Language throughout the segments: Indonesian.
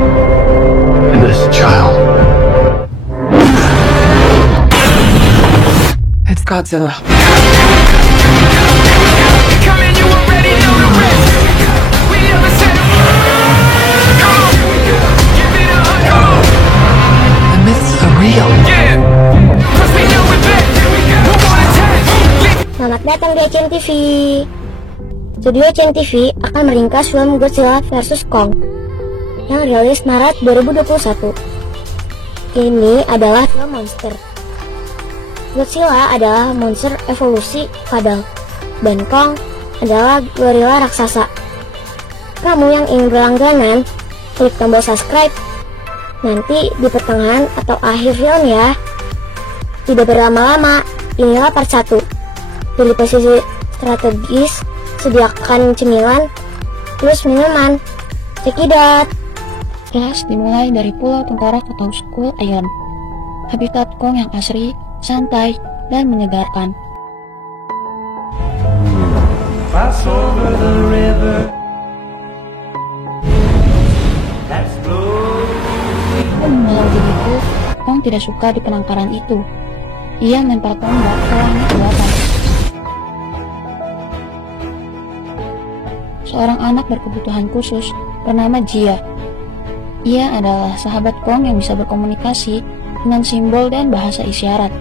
And this child. It's Godzilla. Come in, you already know the rest. We never said a word. Come on, give it a hug. Come on. The myths are real. Yeah, 'cause we know it best. Move on attack. Selamat datang di Action TV. Studio Action TV akan meringkas film Godzilla vs Kong yang rilis Maret 2021. Ini adalah film monster. Godzilla adalah monster evolusi kadal, dan Kong adalah gorila raksasa. Kamu yang ingin berlangganan, klik tombol subscribe nanti di pertengahan atau akhir film ya. Tidak berlama-lama, inilah part 1. Pilih posisi strategis, sediakan cemilan, plus minuman. Cekidot. Kelas dimulai dari Pulau Tengkorak atau Skull Island. Habitat Kong yang asri, santai, dan menyegarkan. Cross over the river. Let's go. Walau begitu, Kong tidak suka di penangkaran itu. Ia melempar tombak ke langit buatan. Seorang anak berkebutuhan khusus bernama Jia. Ia adalah sahabat Kong yang bisa berkomunikasi dengan simbol dan bahasa isyarat.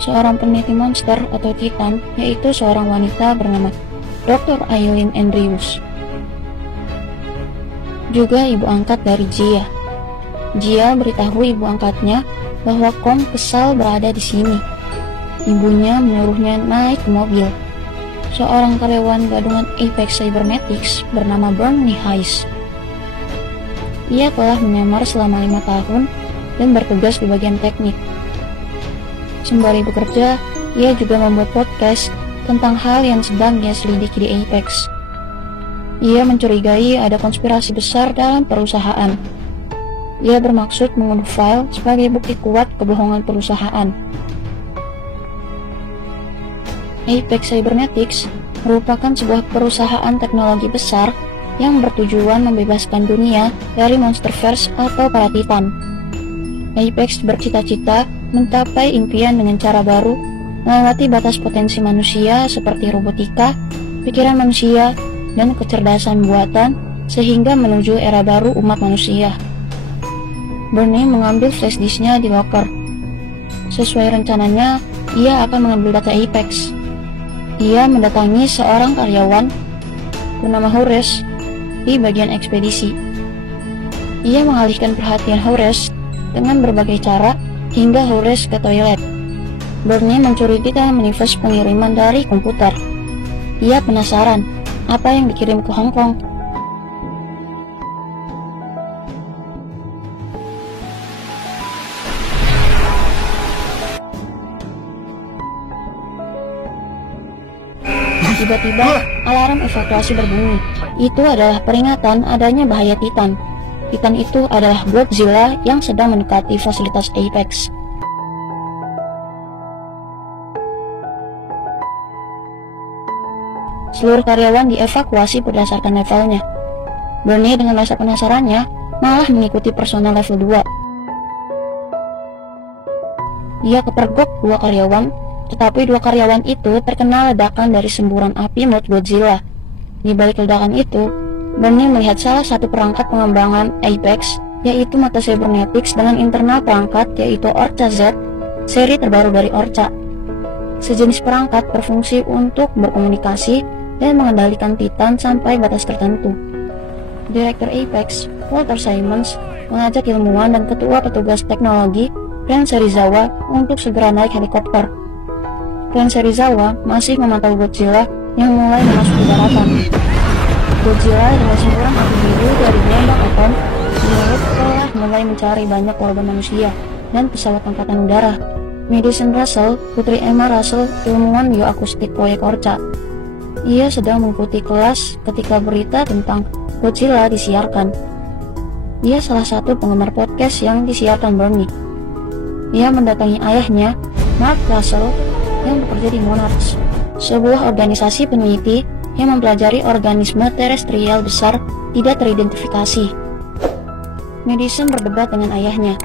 Seorang peneliti monster atau Titan, yaitu seorang wanita bernama Dr. Eileen Andrews. Juga ibu angkat dari Jia. Jia beritahu ibu angkatnya bahwa Kong kesal berada di sini. Ibunya menyuruhnya naik ke mobil. Seorang karyawan gadungan Apex Cybernetics bernama Bernie Hayes. Ia telah menyamar selama 5 tahun dan bertugas di bagian teknik. Sembari bekerja, ia juga membuat podcast tentang hal yang sedang ia selidiki di Apex. Ia mencurigai ada konspirasi besar dalam perusahaan. Ia bermaksud mengunduh file sebagai bukti kuat kebohongan perusahaan. Apex Cybernetics merupakan sebuah perusahaan teknologi besar yang bertujuan membebaskan dunia dari Monsterverse atau para Titan. Apex bercita-cita mencapai impian dengan cara baru, melewati batas potensi manusia seperti robotika, pikiran manusia, dan kecerdasan buatan, sehingga menuju era baru umat manusia. Bernie mengambil flash disknya di locker. Sesuai rencananya, ia akan mengambil data Apex. Ia mendatangi seorang karyawan bernama Horace di bagian ekspedisi. Ia mengalihkan perhatian Horace dengan berbagai cara hingga Horace ke toilet. Bernie mencurigai manifest pengiriman dari komputer. Ia penasaran apa yang dikirim ke Hong Kong. Tiba-tiba, alarm evakuasi berbunyi. Itu adalah peringatan adanya bahaya Titan. Titan itu adalah Godzilla yang sedang mendekati fasilitas Apex. Seluruh karyawan dievakuasi berdasarkan levelnya. Bernie dengan rasa penasarannya malah mengikuti personel level 2. Ia kepergok 2 karyawan, tetapi 2 karyawan itu terkena ledakan dari semburan api mulut Godzilla. Di balik ledakan itu, Bernie melihat salah satu perangkat pengembangan Apex, yaitu mata Cybernetics dengan internal perangkat yaitu Orca Z, seri terbaru dari Orca. Sejenis perangkat berfungsi untuk berkomunikasi dan mengendalikan Titan sampai batas tertentu. Direktur Apex, Walter Simmons, mengajak ilmuwan dan ketua petugas teknologi, Ren Serizawa, untuk segera naik helikopter. Ren Serizawa masih memantau Godzilla yang mulai memasuki daratan. Godzilla dengan semburan api biru dari gelombang atom di laut telah mulai mencari banyak korban manusia dan pesawat angkatan udara. Madison Russell, putri Emma Russell, ilmuwan bioakustik proyek Orca. Ia sedang mengikuti kelas ketika berita tentang Godzilla disiarkan. Ia salah satu penggemar podcast yang disiarkan Bernie. Ia mendatangi ayahnya, Mark Russell, yang bekerja di Monarch, sebuah organisasi peneliti yang mempelajari organisme terestrial besar tidak teridentifikasi. Madison berdebat dengan ayahnya.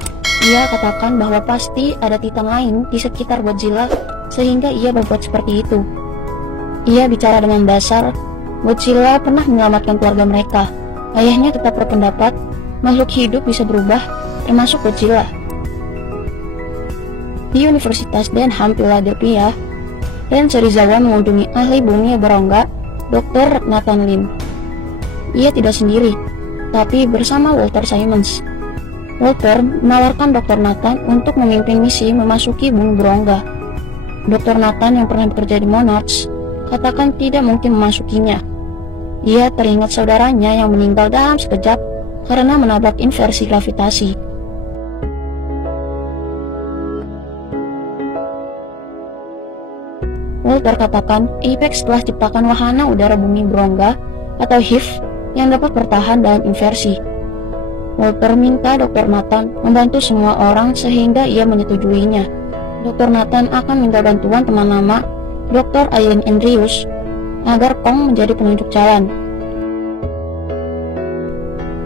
Ia katakan bahwa pasti ada titan lain di sekitar Godzilla sehingga ia berbuat seperti itu. Ia bicara dengan dasar, Godzilla pernah menyelamatkan keluarga mereka. Ayahnya tetap berpendapat makhluk hidup bisa berubah, termasuk Godzilla. Di Universitas Denham, Philadelphia, Ren Serizawa mengunjungi ahli bumi berongga, Dr. Nathan Lin. Ia tidak sendiri, tapi bersama Walter Simmons. Walter menawarkan Dr. Nathan untuk memimpin misi memasuki bumi berongga. Dr. Nathan yang pernah bekerja di Monarch katakan tidak mungkin memasukinya. Ia teringat saudaranya yang meninggal dalam sekejap karena menabrak inversi gravitasi. Walter katakan Apex telah ciptakan wahana udara bumi berongga atau HIF yang dapat bertahan dalam inversi. Walter minta Dr. Nathan membantu semua orang sehingga ia menyetujuinya. Dr. Nathan akan minta bantuan teman lama, Dr. Eileen Andrews, agar Kong menjadi penunjuk jalan.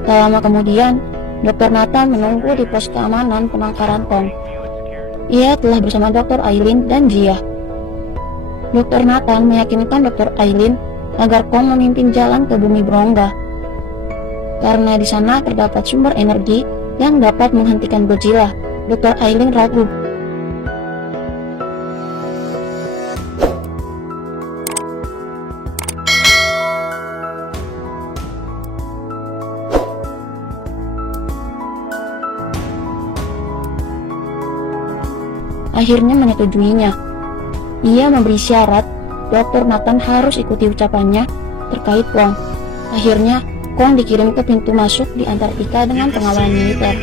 Tak lama kemudian, Dr. Nathan menunggu di pos keamanan penangkaran Kong. Ia telah bersama Dr. Eileen dan Jia. Dr. Nathan meyakinkan Dr. Eileen agar Kong memimpin jalan ke bumi berongga, karena di sana terdapat sumber energi yang dapat menghentikan Godzilla. Dr. Eileen ragu. Akhirnya menyetujuinya. Ia memberi syarat Dr. Nathan harus ikuti ucapannya terkait Kong. Akhirnya Kong dikirim ke pintu masuk di Antartika dengan pengawalan militer.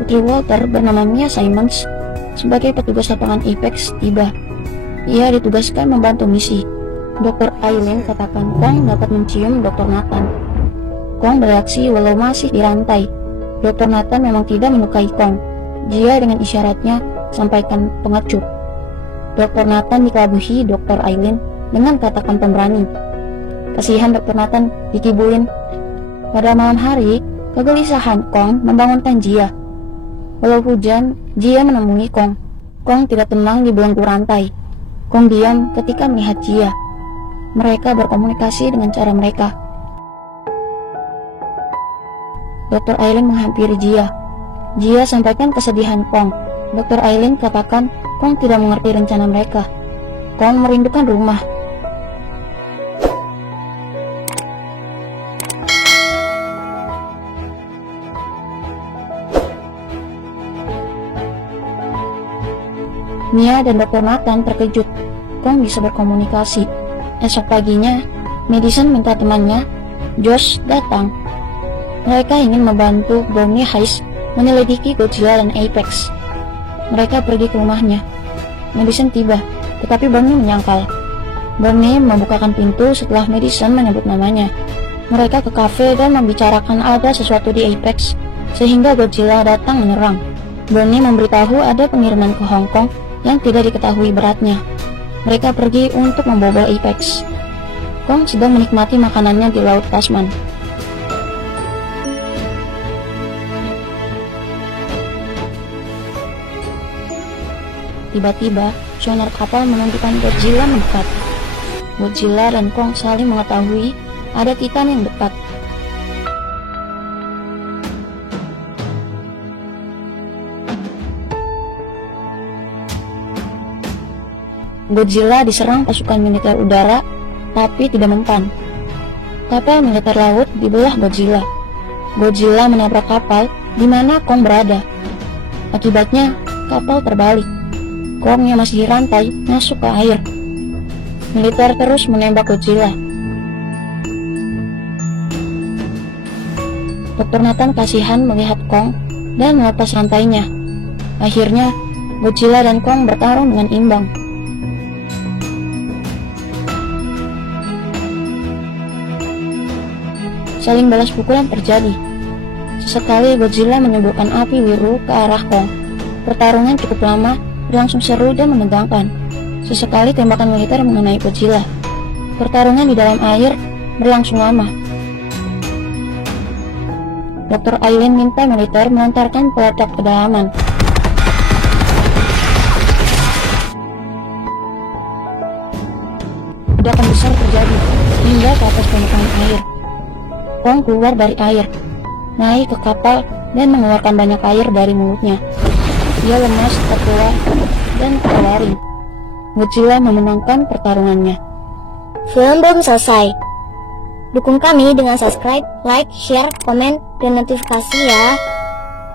Putri Walter bernama Mia Simmons sebagai petugas lapangan Apex tiba. Ia ditugaskan membantu misi. Dr. Eileen katakan Kong dapat mencium Dr. Nathan. Kong bereaksi walau masih di rantai. Dr. Nathan memang tidak menyukai Kong. Jia dengan isyaratnya sampaikan pengecut. Dr. Nathan dikelabuhi Dr. Eileen dengan katakan pemberani. Kasihan Dr. Nathan dikibulin. Pada malam hari, kegelisahan Kong membangunkan Jia. Walau hujan, Jia menemui Kong. Kong tidak tenang di belenggu rantai. Kong diam ketika melihat Jia. Mereka berkomunikasi dengan cara mereka. Dr. Eileen menghampiri Jia. Jia sampaikan kesedihan Kong. Dr. Eileen katakan Kong tidak mengerti rencana mereka. Kong merindukan rumah. Mia dan Dr. Nathan terkejut. Kong bisa berkomunikasi. Esok paginya, Madison minta temannya, Josh, datang. Mereka ingin membantu Bernie Hayes menyelidiki Godzilla dan Apex. Mereka pergi ke rumahnya. Madison tiba, tetapi Bernie menyangkal. Bernie membukakan pintu setelah Madison menyebut namanya. Mereka ke kafe dan membicarakan ada sesuatu di Apex, sehingga Godzilla datang menyerang. Bernie memberitahu ada pengiriman ke Hong Kong yang tidak diketahui beratnya. Mereka pergi untuk membobol Apex. Kong sedang menikmati makanannya di Laut Tasman. Tiba-tiba, sonar kapal menunjukkan Godzilla mendekat. Godzilla dan Kong saling mengetahui ada Titan yang dekat. Godzilla diserang pasukan militer udara, tapi tidak mempan. Kapal militer laut dibelah Godzilla. Godzilla menabrak kapal di mana Kong berada. Akibatnya, kapal terbalik. Kong yang masih di rantai masuk ke air. Militer terus menembak Godzilla. Dr. Nathan kasihan melihat Kong dan melepas rantainya. Akhirnya, Godzilla dan Kong bertarung dengan imbang. Saling balas pukulan terjadi. Sesekali Godzilla menyemburkan api biru ke arah Kong. Pertarungan cukup lama, berlangsung seru dan menegangkan. Sesekali tembakan militer mengenai Godzilla. Pertarungan di dalam air berlangsung lama. Dr. Aileen minta militer melontarkan peledak kedalaman. Ledakan besar terjadi hingga ke atas permukaan air. Kong keluar dari air, naik ke kapal dan mengeluarkan banyak air dari mulutnya. Dia lemas, terkeluar, dan terlari. Godzilla memenangkan pertarungannya. Film belum selesai. Dukung kami dengan subscribe, like, share, komen, dan notifikasi ya.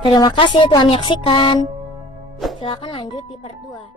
Terima kasih telah menyaksikan. Silakan lanjut di part 2.